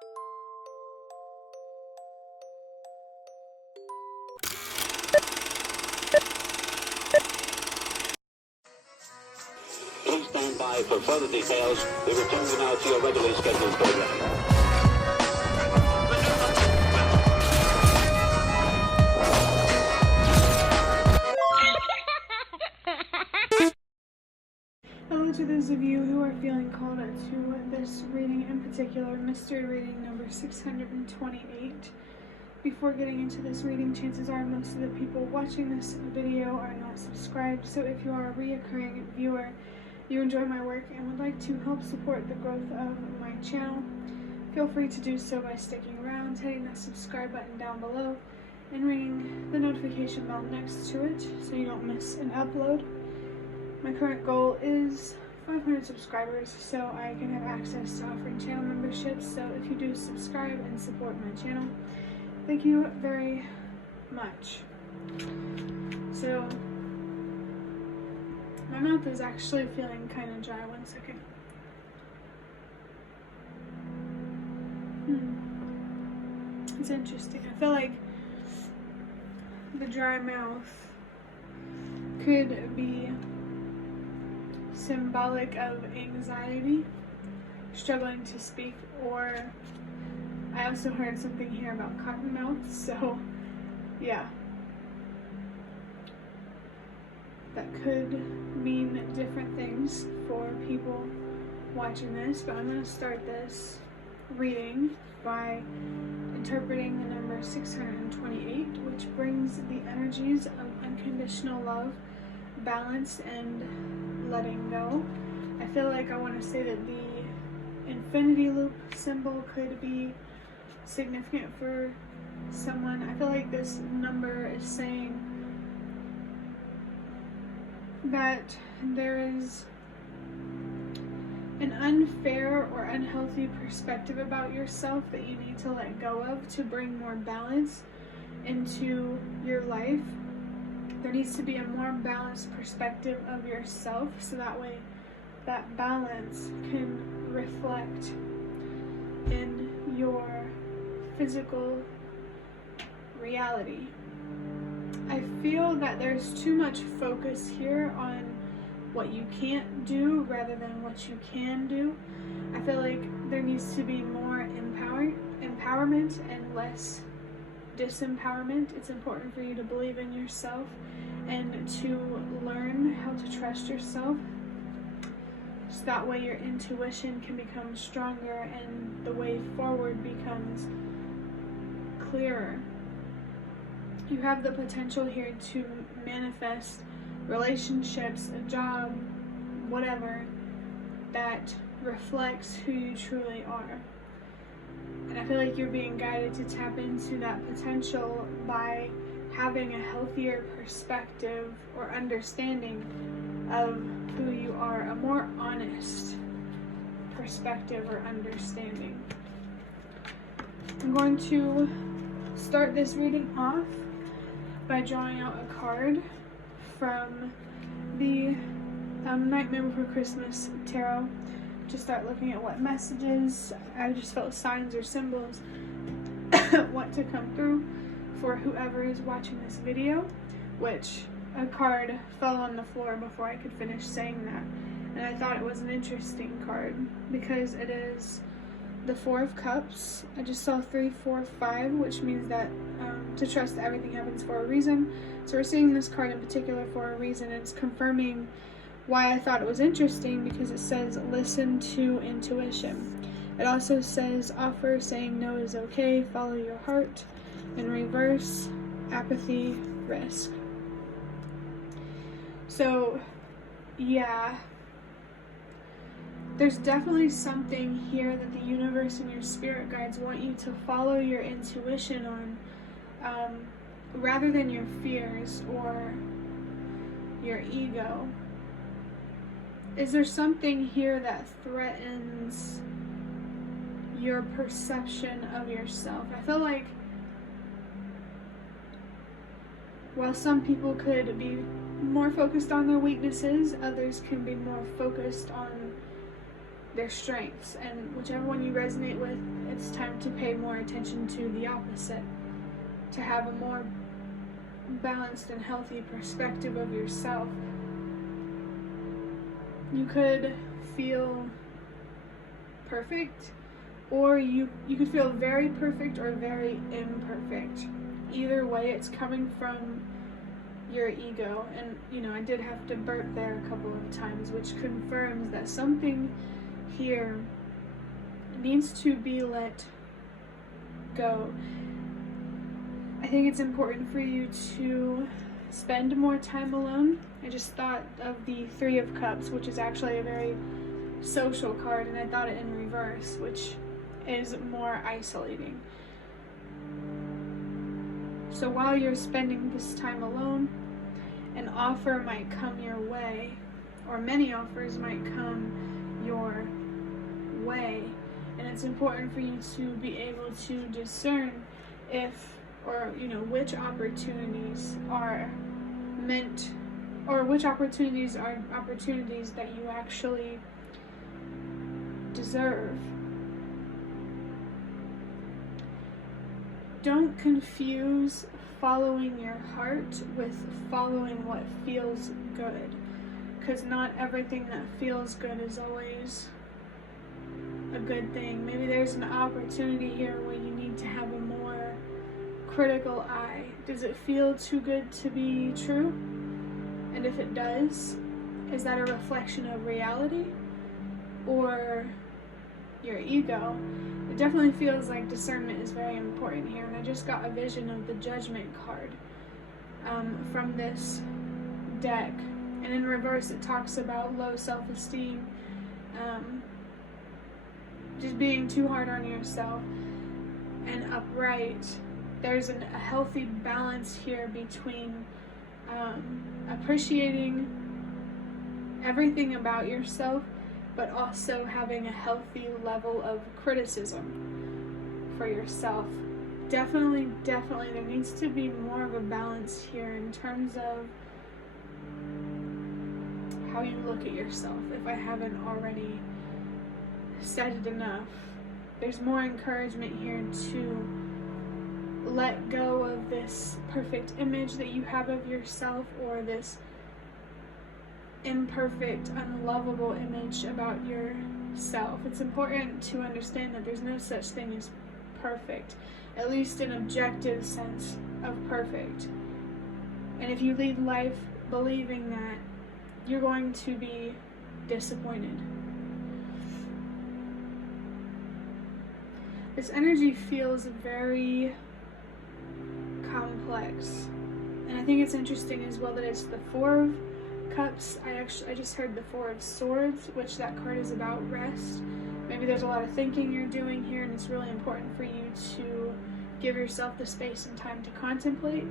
Please stand by for further details. We return you now to your regularly scheduled program. Hello to those of you who are feeling called to this reading, in particular, mystery reading number 628. Before getting into this reading, chances are most of the people watching this video are not subscribed, so if you are a reoccurring viewer, you enjoy my work and would like to help support the growth of my channel, feel free to do so by sticking around, hitting that subscribe button down below, and ringing the notification bell next to it so you don't miss an upload. My current goal is 500 subscribers so I can have access to offering channel memberships, so if you do subscribe and support my channel, thank you very much. So, my mouth is actually feeling kind of dry. One second. It's interesting. I feel like the dry mouth could be symbolic of anxiety, struggling to speak, or I also heard something here about cotton mouth, so yeah. That could mean different things for people watching this, but I'm going to start this reading by interpreting the number 628, which brings the energies of unconditional love, balance, and letting go. I feel like I want to say that the infinity loop symbol could be significant for someone. I feel like this number is saying that there is an unfair or unhealthy perspective about yourself that you need to let go of to bring more balance into your life. There needs to be a more balanced perspective of yourself so that way that balance can reflect in your physical reality. I feel that there's too much focus here on what you can't do rather than what you can do. I feel like there needs to be more empowerment and less disempowerment. It's important for you to believe in yourself and to learn how to trust yourself, so that way your intuition can become stronger and the way forward becomes clearer. You have the potential here to manifest relationships, a job, whatever, that reflects who you truly are. And I feel like you're being guided to tap into that potential by having a healthier perspective or understanding of who you are, a more honest perspective or understanding. I'm going to start this reading off by drawing out a card from the Nightmare Before Christmas tarot to start looking at what messages I just felt signs or symbols want to come through for whoever is watching this video, which a card fell on the floor before I could finish saying that, and I thought it was an interesting card because it is the Four of Cups. I just saw 3, 4, 5, which means that to trust that everything happens for a reason. So we're seeing this card in particular for a reason. It's confirming why I thought it was interesting, because it says listen to intuition. It also says offer, saying no is okay, follow your heart. In reverse, apathy, risk. So yeah, there's definitely something here that the universe and your spirit guides want you to follow your intuition on, rather than your fears or your ego. Is there something here that threatens your perception of yourself? I feel like while some people could be more focused on their weaknesses, others can be more focused on their strengths, and whichever one you resonate with, it's time to pay more attention to the opposite, to have a more balanced and healthy perspective of yourself. You could feel perfect, or you could feel very perfect or very imperfect. Either way, it's coming from your ego. And I did have to burp there a couple of times, which confirms that something here needs to be let go. I think it's important for you to spend more time alone. I just thought of the Three of Cups, which is actually a very social card, and I thought it in reverse, which is more isolating. So while you're spending this time alone, an offer might come your way, or many offers might come your way, and it's important for you to be able to discern if, or which opportunities are meant, or which opportunities are opportunities that you actually deserve. Don't confuse following your heart with following what feels good, because not everything that feels good is always a good thing. Maybe there's an opportunity here where you need to have a more critical eye. Does it feel too good to be true? And if it does, is that a reflection of reality or your ego? It definitely feels like discernment is very important here, and I just got a vision of the Judgment card from this deck, and in reverse it talks about low self-esteem, just being too hard on yourself, and upright. There's a healthy balance here between appreciating everything about yourself, but also having a healthy level of criticism for yourself. Definitely, there needs to be more of a balance here in terms of how you look at yourself, if I haven't already said it enough. There's more encouragement here to let go of this perfect image that you have of yourself, or this imperfect, unlovable image about yourself. It's important to understand that there's no such thing as perfect, at least an objective sense of perfect. And if you lead life believing that, you're going to be disappointed. This energy feels very complex, and I think it's interesting as well that it's the Four of Cups. I just heard the Four of Swords, which that card is about rest. Maybe there's a lot of thinking you're doing here, and it's really important for you to give yourself the space and time to contemplate.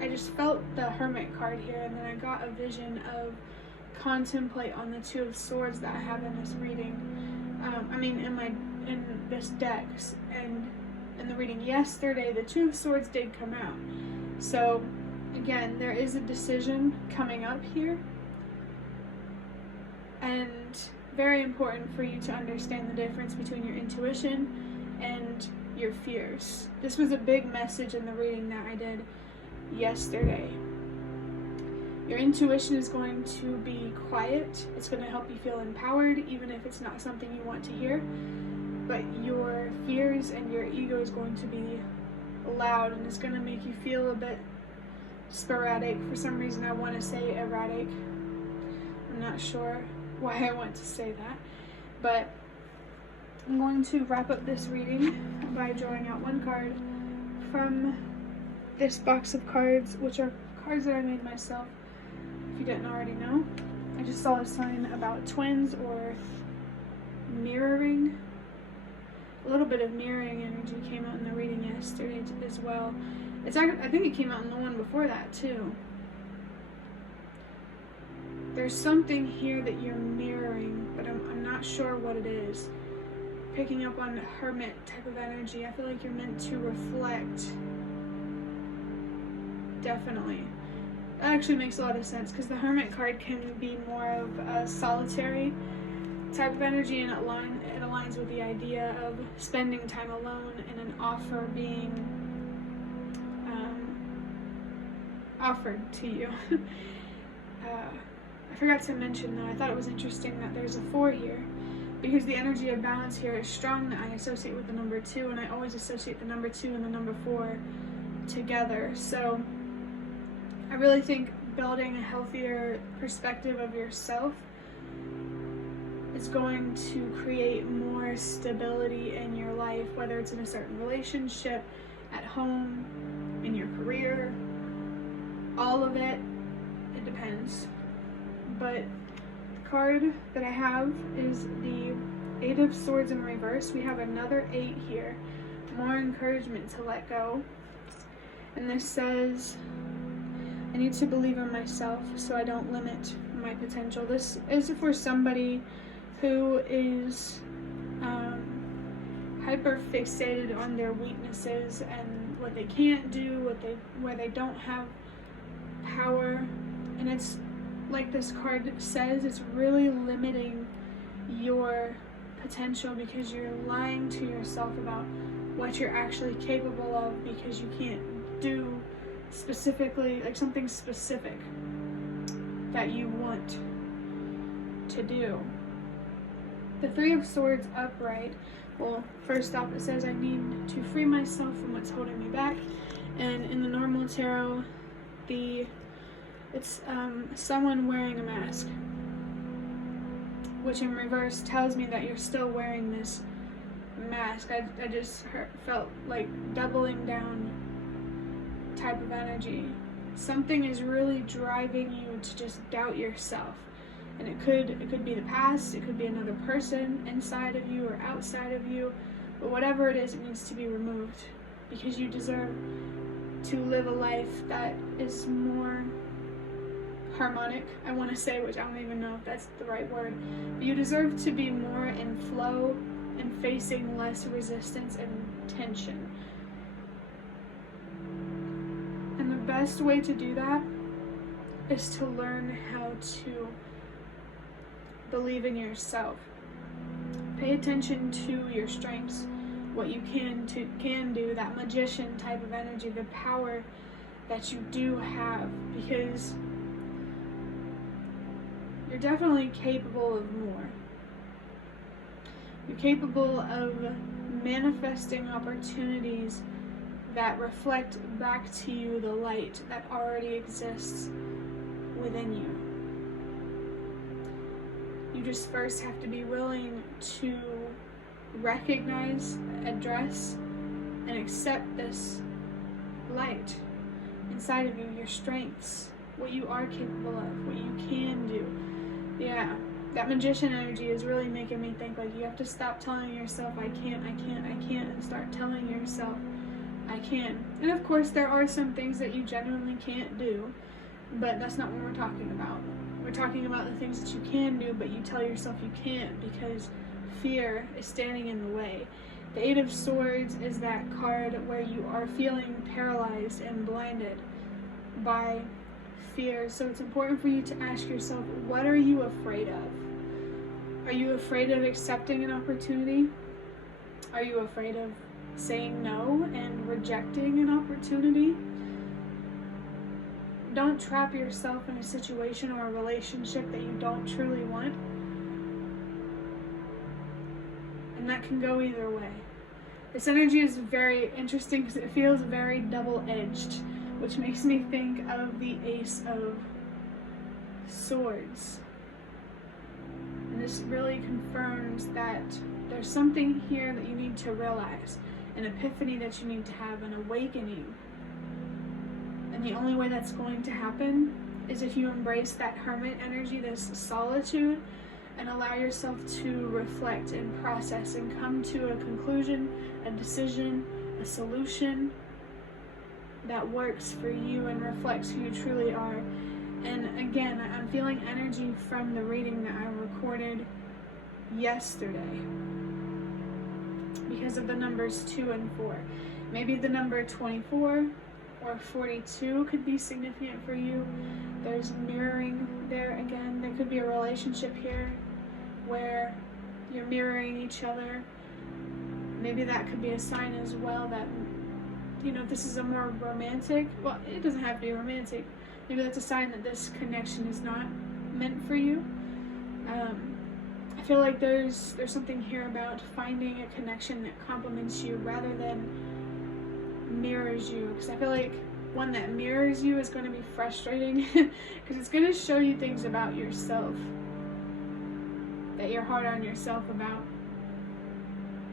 I just felt the Hermit card here, and then I got a vision of contemplate on the Two of Swords that I have in this reading. In this deck, and in the reading yesterday, the Two of Swords did come out. So again, there is a decision coming up here, and very important for you to understand the difference between your intuition and your fears. This was a big message in the reading that I did yesterday. Your intuition is going to be quiet. It's going to help you feel empowered, even if it's not something you want to hear. But your fears and your ego is going to be loud, and it's going to make you feel a bit sporadic. For some reason I want to say erratic. I'm not sure why I want to say that. But I'm going to wrap up this reading by drawing out one card from this box of cards, which are cards that I made myself. If you didn't already know, I just saw a sign about twins or mirroring. A little bit of mirroring energy came out in the reading yesterday as well. I think it came out in the one before that too. There's something here that you're mirroring, but I'm not sure what it is. Picking up on Hermit type of energy, I feel like you're meant to reflect. Definitely. That actually makes a lot of sense, because the Hermit card can be more of a solitary type of energy, and it aligns with the idea of spending time alone and an offer being offered to you. I forgot to mention, though, I thought it was interesting that there's a 4 here, because the energy of balance here is strong that I associate with the number 2, and I always associate the number 2 and the number 4 together. So I really think building a healthier perspective of yourself is going to create more stability in your life, whether it's in a certain relationship, at home, in your career, all of it. It depends. But the card that I have is the 8 of Swords in reverse. We have another 8 here, more encouragement to let go. And this says, I need to believe in myself so I don't limit my potential. This is for somebody who is hyper fixated on their weaknesses and what they can't do, where they don't have power. And it's like this card says, it's really limiting your potential, because you're lying to yourself about what you're actually capable of, because you can't do specifically, like something specific that you want to do. The 3 of Swords upright, well, first off, it says I need to free myself from what's holding me back. And in the normal tarot, it's someone wearing a mask, which in reverse tells me that you're still wearing this mask. I just felt like doubling down type of energy. Something is really driving you to just doubt yourself, and it could be the past, it could be another person inside of you or outside of you, but whatever it is, it needs to be removed, because you deserve to live a life that is more harmonic, I want to say, which I don't even know if that's the right word, but you deserve to be more in flow and facing less resistance and tension. And the best way to do that is to learn how to believe in yourself. Pay attention to your strengths, what you can do, that magician type of energy, the power that you do have, because you're definitely capable of more. You're capable of manifesting opportunities that reflect back to you the light that already exists within you. You just first have to be willing to recognize, address, and accept this light inside of you, your strengths, what you are capable of, what you can do. Yeah, that magician energy is really making me think, like, you have to stop telling yourself, I can't, and start telling yourself, I can. And of course, there are some things that you genuinely can't do, but that's not what we're talking about. We're talking about the things that you can do, but you tell yourself you can't because fear is standing in the way. The 8 of Swords is that card where you are feeling paralyzed and blinded by fear. So it's important for you to ask yourself, what are you afraid of? Are you afraid of accepting an opportunity? Are you afraid of saying no and rejecting an opportunity? Don't trap yourself in a situation or a relationship that you don't truly want. And that can go either way. This energy is very interesting because it feels very double-edged, which makes me think of the Ace of Swords. And this really confirms that there's something here that you need to realize, an epiphany that you need to have, an awakening. And the only way that's going to happen is if you embrace that hermit energy, this solitude, and allow yourself to reflect and process and come to a conclusion, a decision, a solution that works for you and reflects who you truly are. And again, I'm feeling energy from the reading that I recorded yesterday because of the numbers 2 and 4. Maybe the number 24 or 42 could be significant for you. There's mirroring there again. There could be a relationship here where you're mirroring each other. Maybe that could be a sign as well that, you know, this is a more romantic, well, it doesn't have to be romantic. Maybe that's a sign that this connection is not meant for you. I feel like there's something here about finding a connection that complements you rather than mirrors you, because I feel like one that mirrors you is going to be frustrating because it's going to show you things about yourself that you're hard on yourself about,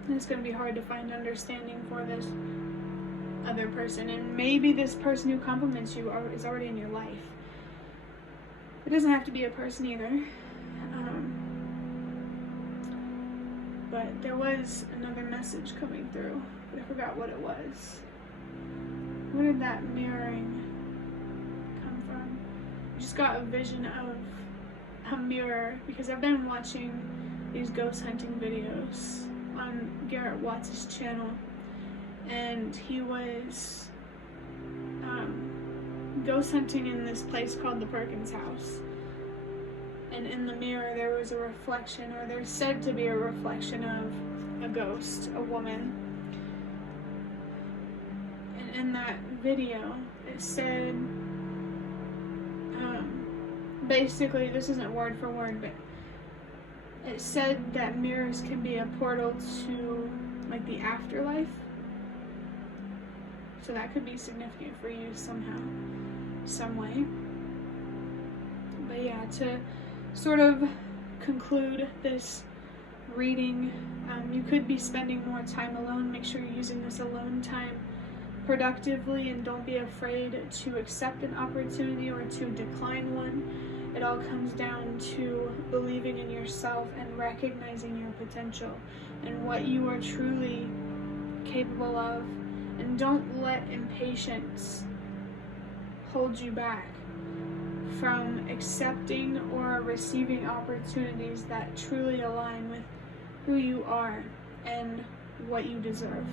and it's going to be hard to find understanding for this other person. And maybe this person who compliments you is already in your life. It doesn't have to be a person either. But there was another message coming through, but I forgot what it was. Where did that mirroring come from? I just got a vision of a mirror, because I've been watching these ghost hunting videos on Garrett Watts' channel, and he was ghost hunting in this place called the Perkins House. And in the mirror there was a reflection, or there's said to be a reflection of a ghost, a woman. And in that video it said, basically, this isn't word for word, but it said that mirrors can be a portal to like the afterlife. So that could be significant for you somehow, some way. But yeah, to sort of conclude this reading, you could be spending more time alone. Make sure you're using this alone time productively, and don't be afraid to accept an opportunity or to decline one. It all comes down to believing in yourself and recognizing your potential and what you are truly capable of. And don't let impatience hold you back from accepting or receiving opportunities that truly align with who you are and what you deserve.